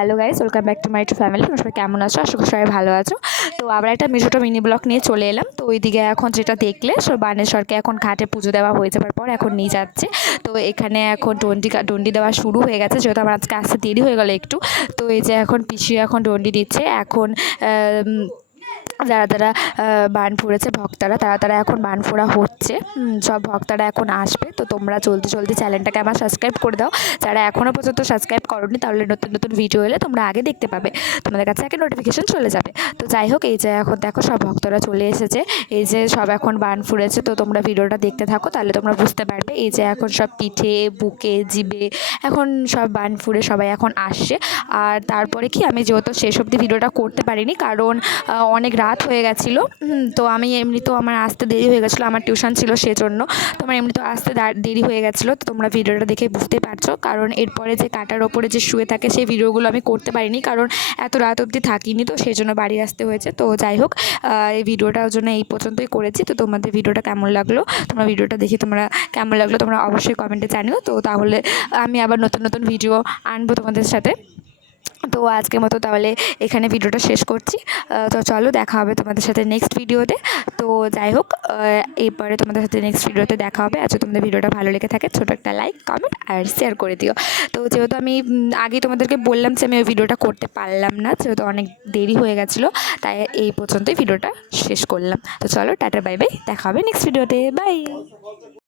Hello guys, welcome back to my to family. তোমরা সবাই কেমন আছো? আশা করি সবাই ভালো আছো। তো আবার একটা ছোটো মিনি ব্লগ নিয়ে চলে এলাম। তো ওইদিকে এখন যেটা দেখলে বানেশ্বরকে এখন ঘাটে পুজো দেওয়া হয়ে যাওয়ার পর এখন নিয়ে যাচ্ছে। তো এখানে এখন ডন্ডি দেওয়া শুরু হয়ে গেছে, যেহেতু আমার আজকে আসতে দেরি হয়ে গেলো একটু। তো এই যে এখন পিসি এখন ডন্ডি দিচ্ছে। এখন যারা বান ফুঁড়েছে ভক্তরা, তারা এখন বান ফোড়া হচ্ছে। সব ভক্তরা এখন আসবে। তো তোমরা জলদি চ্যানেলটাকে আমার সাবস্ক্রাইব করে দাও। যারা এখনও পর্যন্ত সাবস্ক্রাইব করোনি, তাহলে নতুন ভিডিও এলে তোমরা আগে দেখতে পাবে, তোমাদের কাছে আগে নোটিফিকেশন চলে যাবে। তো যাই হোক, এই যে এখন দেখো সব ভক্তরা চলে এসেছে। এই যে সব এখন বান ফুঁড়েছে। তো তোমরা ভিডিওটা দেখতে থাকো, তাহলে তোমরা বুঝতে পারবে। এই যে এখন সব পিঠে, বুকে, জিভে এখন সব বান ফুঁড়ে সবাই এখন আসছে। আর তারপরে কি, আমি যেহেতু শেষ অবধি ভিডিওটা করতে পারিনি, কারণ অনেক রাত হয়ে গেছিলো। তো আমি এমনিতেও আমার আসতে দেরি হয়ে গেছিলো, আমার টিউশন ছিল সেজন্য। তো আমার এমনিতেও আসতে দেরি হয়ে গেছিলো। তো তোমরা ভিডিওটা দেখে বুঝতে পারছো, কারণ এরপরে যে কাটার ওপরে যে শুয়ে থাকে সেই ভিডিওগুলো আমি করতে পারিনি, কারণ এত রাত অবধি থাকিনি, তো সেই জন্য বাড়ি আসতে হয়েছে। তো যাই হোক, এই ভিডিওটার জন্য এই পর্যন্তই করেছি। তো তোমাদের ভিডিওটা কেমন লাগলো, তোমরা ভিডিওটা দেখে তোমরা কেমন লাগলো তোমরা অবশ্যই কমেন্টে জানিও। তো তাহলে আমি আবার নতুন ভিডিও আনবো তোমাদের সাথে। তো আজকের মতো তাহলে এখানে ভিডিওটা শেষ করছি। তো চলো, দেখা হবে তোমাদের সাথে নেক্সট ভিডিওতে। তো যাই হোক, এরপরে তোমাদের সাথে নেক্সট ভিডিওতে দেখা হবে। আচ্ছা, তোমাদের ভিডিওটা ভালো লেগে থাকে ছোটো একটা লাইক, কমেন্ট আর শেয়ার করে দিও। তো যেহেতু আমি আগে তোমাদেরকে বললাম যে আমি ওই ভিডিওটা করতে পারলাম না, যেহেতু অনেক দেরি হয়ে গেছিলো, তাই এই পর্যন্তই ভিডিওটা শেষ করলাম। তো চলো, টাটা, বাই বাই, দেখা হবে নেক্সট ভিডিওতে, বাই।